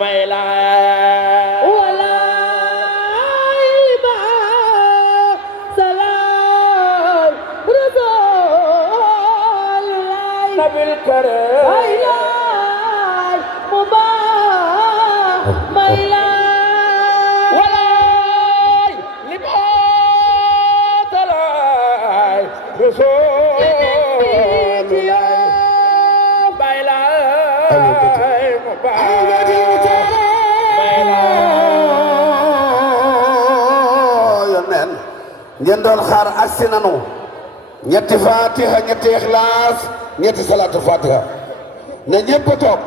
may la walaay ba salaam rasulullah nabil kare may laay mu baax may laay walaay li bootalaay rasulullah may laay mu baax ngeen doon xaar agsi nanu ñetti fatiha ñetti ixlaas ñetti salatu fatiha na ñépp toog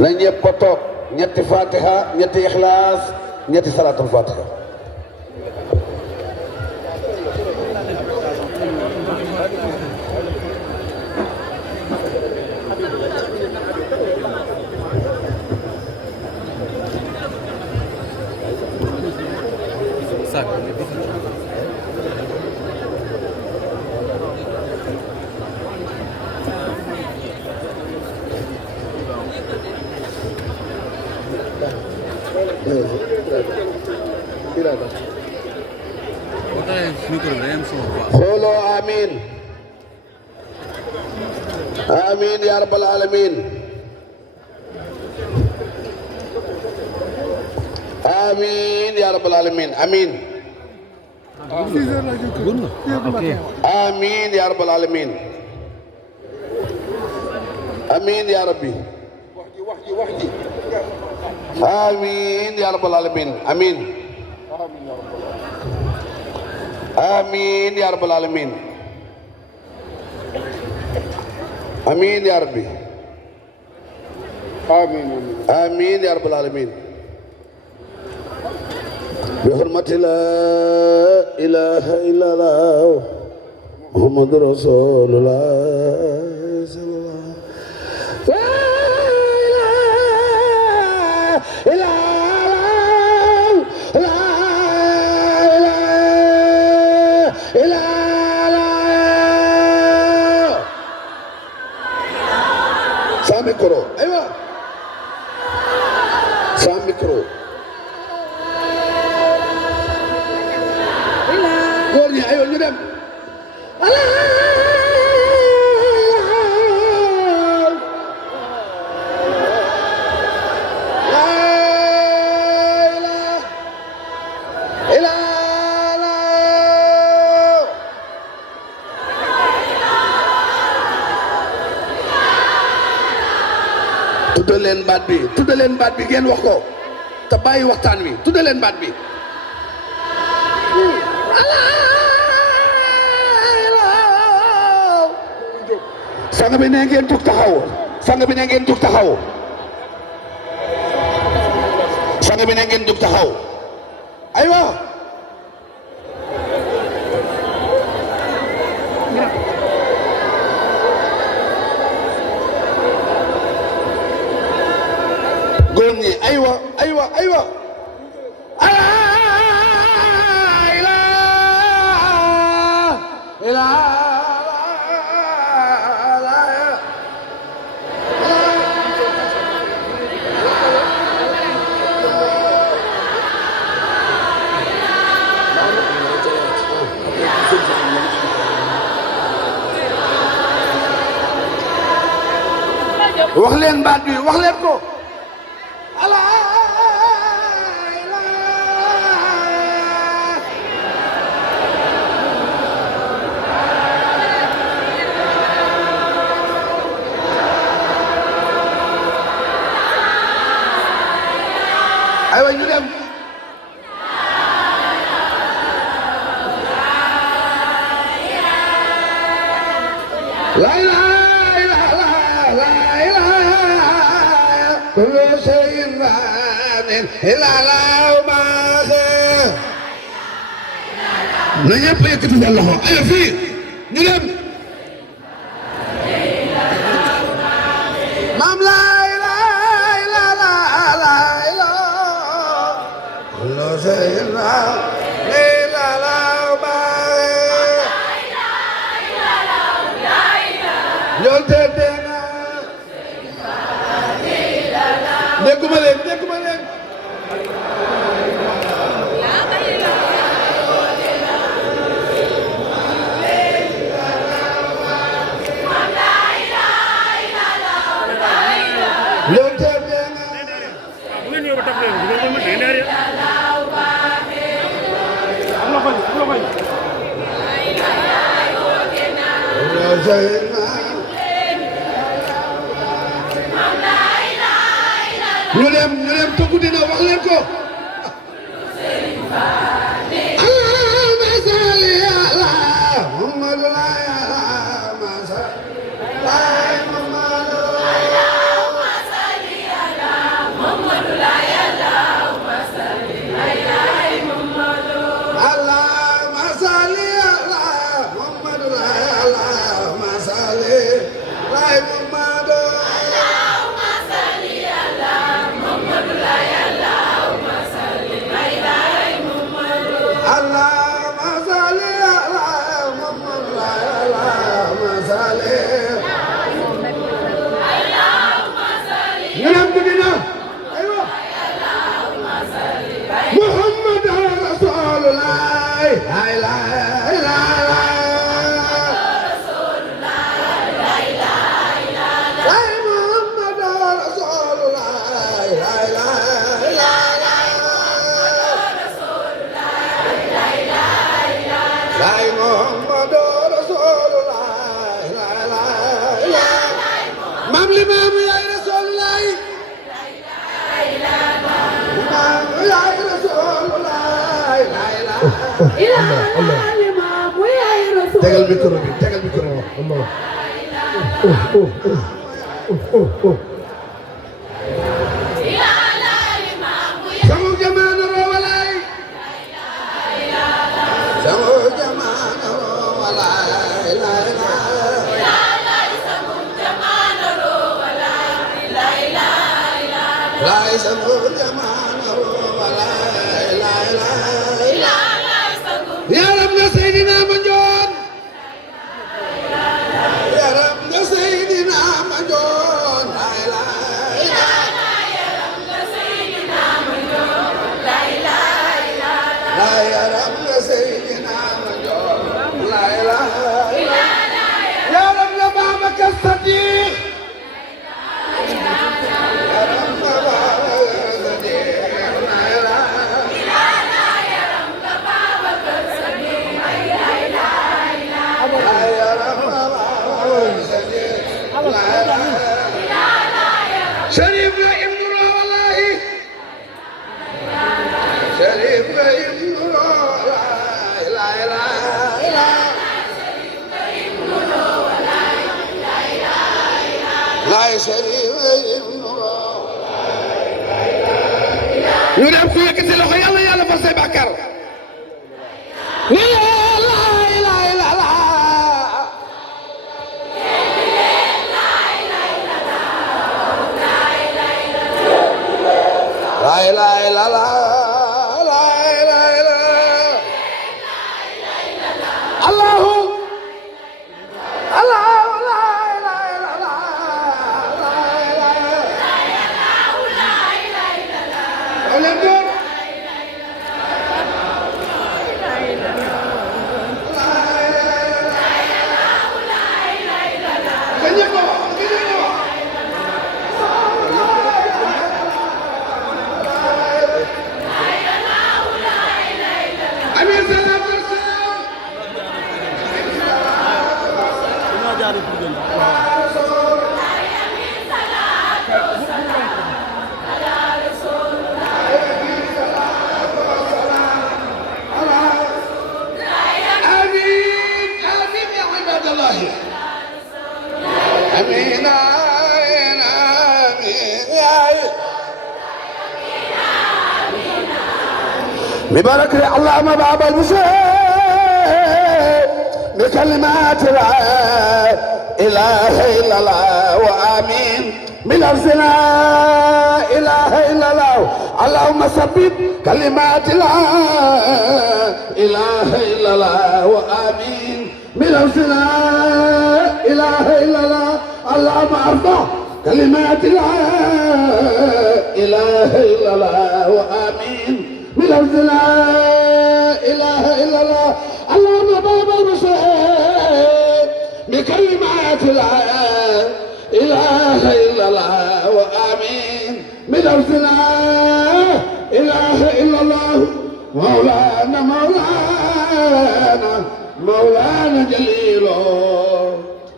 na ñépp toog ñetti fatiha ñetti ixlaas ñetti salatu fatiha xooloo amiin amiin yaa rabbal aalamiin amiin yaa rabbal aalamiin amiin amiin yaa rabbal aalamiin amiin yaa rabbi amiin yaa rabbal aalamiin amiin amiin yaa rabbal aalamiin amiin yaa rabbi amiin yaa rabbal aalamiin bi hurmati laa ilaaha illallaah muhammadu rasuulullaah sans micro aywa sans micro góor ñi aywa ñu dem tudde leen baat bi ngeen wax ko te bàyyi waxtaan wi tudde leen baat bi sang bi ne ngeen jug taxaw sang bi ne ngeen jug taxaw sang bi ne ngeen jug taxaw aywa góor ñi aywa aywa aywa wax leen baat bi wax leen ko aywa ñu dem la ilaha illallah kullu shay'in fanin illa Allah ma na ñëpp yëkkati seen loxo aywa fii ñu dem maam la yoon te deena dégguma leen yoon te deena ñu dem tugg dina wax leen ko Allahumma salli ala Muhammad Allahumma salli ala Muhammad Allahumma salli Allahumma salli ala Muhammad Allahumma salli Muhammad Rasulullah la ilaha illallah Muhammad Rasulullah la ilaha illallah Muhammad Rasulullah la ilaha illallah Mam Limam ya Rasulullah tegal micro bi sama jamana rawalay ya rab na Seydina Mandione ya rab na Babacar Sadiq Sharif la ibnu wallahi Sharif la ibnu la ilaha la Sharif ibnu ñu dem ko yëkkati loxo yàlla fa say bàkkaar ببركة اللهم باب المسيح بكلمات لا إله إلا الله وآمين بلفظ لا إله إلا الله اللهم ثبت كلمات لا إله إلا الله وآمين بلفظ لا إله إلا الله اللهم ارفع كلمات لا اله الا الله وامين بلفظ لا اله الا الله اللهم باب المشهد بكلمات لا اله الا الله وامين بلفظ لا اله الا الله مولانا مولانا مولانا جليل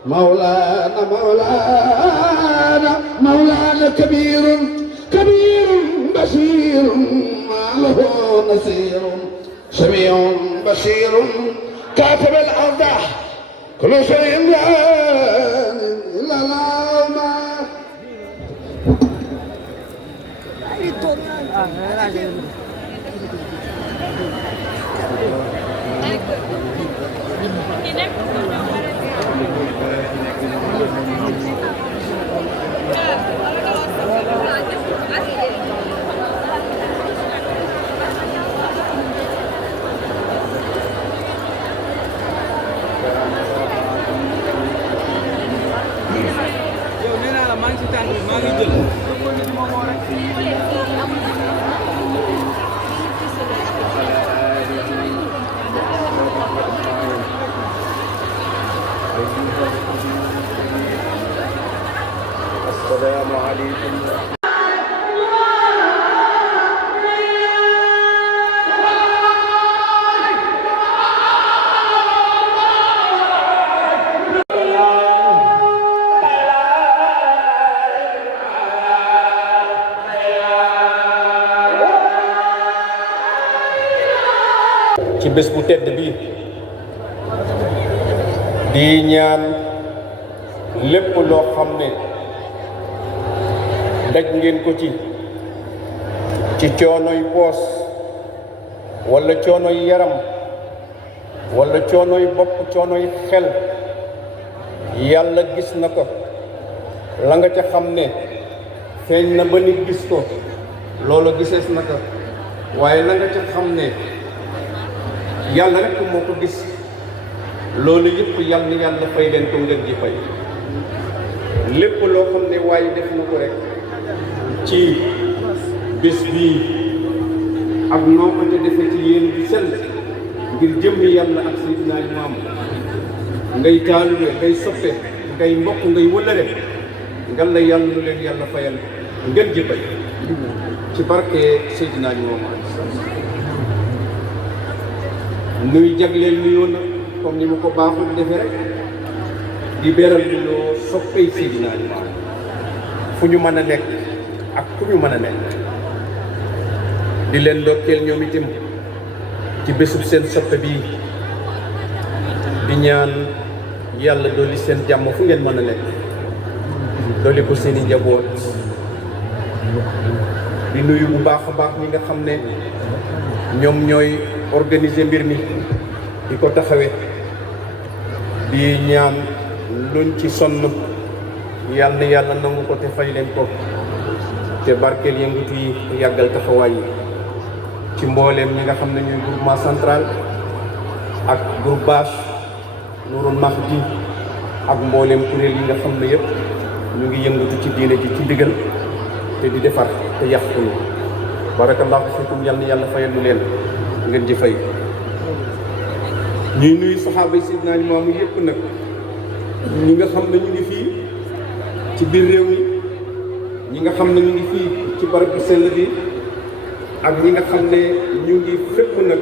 مولانا مولانا مولانا كبير كبير بشير ما له نصير سميع بشير كاتب الأرض كل شيء إلا الله السلام عليكم. ci bés bu tedd bi di ñaan lépp loo xam ne daj ngeen ko ci coonoy poos walla coonoy yaram walla coonoy bopp coonoy xel yàlla gis na ko la nga ca xam ne feeñ na ba nit gis ko loolu gisees na ko waaye la nga ca xam ne yàlla rekk moo ko gis loolu yëpp yàlla yàlla fay leen ko ngeen ji fay lépp loo xam ne waaye def na ko rek ci bés bii ak noo ko te defee ci yéen bi sell ngir jëmmi yàlla ak Seydina Imaam ngay taalibe ngay soppe ngay mbokk ngay wëllëre ngal la yàlla lu leen yàlla fayal ngeen ji fay ci barke Seydina Imaam nuy jagleel nuyoo nag comme ni mu ko baaxul defee rek di beral nuyoo soppey Seydina Imaam fu ñu mën a nekk ak fu ñu mën a nekk di leen ndokkeel ñoom itam ci bésub seen soppe bii di ñaan yàlla dolli seen jàmm fu ngeen mën a nekk dolli ko seeni njaboot di nuyu bu baax a baax ñi nga xam ne ñoom ñooy organiser mbir mi di ko taxawee di ñaan luñ ci sonn yàlla na yàlla nangu ko te fay leen ko te barkeel yëngatu yi yàggal taxawaay yi ci mbooleem ñi nga xam ne ñooy groupement central ak groupe bâche Nourul Mahdi ak mbooleem kuréel yi nga xam ne yëpp ñu ngi yëngatu ci diine ji ci ndigal te di defar te yàqulu barakallahu fikum yàlla na yàlla fayal nu leen ngeen ji fay ñuy nuyu saxaaba yi Seydina Limaamu yëpp nag ñi nga xam ne ñu ngi fii ci biir réew mi ñi nga xam ne ñu ngi fii ci barab bu sell bi ak ñi nga xam ne ñu ngi fépp nag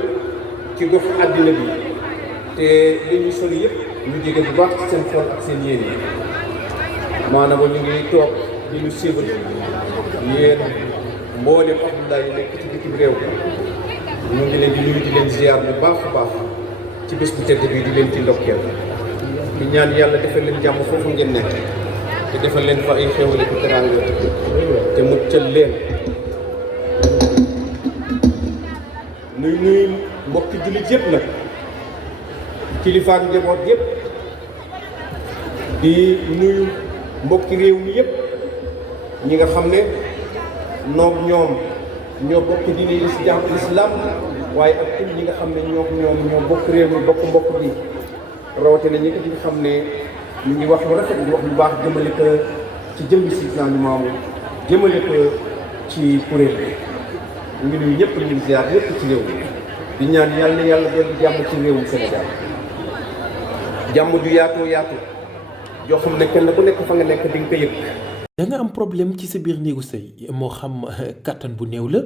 ci gox àddina bi te li ñu sori yëpp ñu jege bu baax ci seen xol ak seen yéen yi maanaam ñu ngi toog di ñu suivre yéen mboolem Abdoulaye yi nekk ci bitim réew ñu ngi leen di nuyu di leen ziar bu baax a baax ci bés bu tedd bi di leen ci ndokkeel di ñaan yàlla defal leen jàmm foofu ngeen nekk te defal leen fa ay xéwale ko teraanga te muccal leen nuyu mbokki jullit yëpp nag kilifa ak njaboot yëpp di nuyu mbokki réew mi yëpp ñi nga xam ne noog ñoom ñoo bokk diine lislaam waaye ak tout ñi nga xam ne ñoo bokk réew mi bokk mbokk bi rawatina ñi nga xam ne ñu ngi wax lu rafet di wax lu baax jëmale ko ci jëmbi Seydina Limaamu jëmale ko ci kuréel bi ñu ngi nuyu ñëpp ñu ngi ziar ñëpp ci réew mi di ñaan yàlla na yàlla doon jàmm ci réewum Sénégal jàmm ju yaatoo yaatu joo xam ne kenn ku nekk fa nga nekk di nga ko yëg. da nga am problème ci sa biir néegu sëy moo xam kàttan bu néew la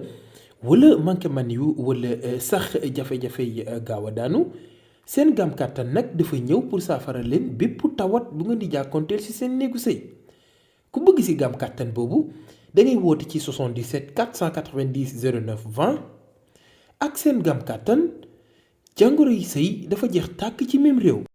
wala manqué man yu wala sax jafe-jafe yi gaaw a daanu seen gam kàttan nag dafa ñëw pour saafara leen bépp tawat bu nga di jàkkoonteel ci seen néegu sëy ku bëgg ci gam kàttan boobu da ngay woote ci 77 490 09 20 ak seen gam kàttan jàngoro yi sëy dafa jeex tàkk ci même réew.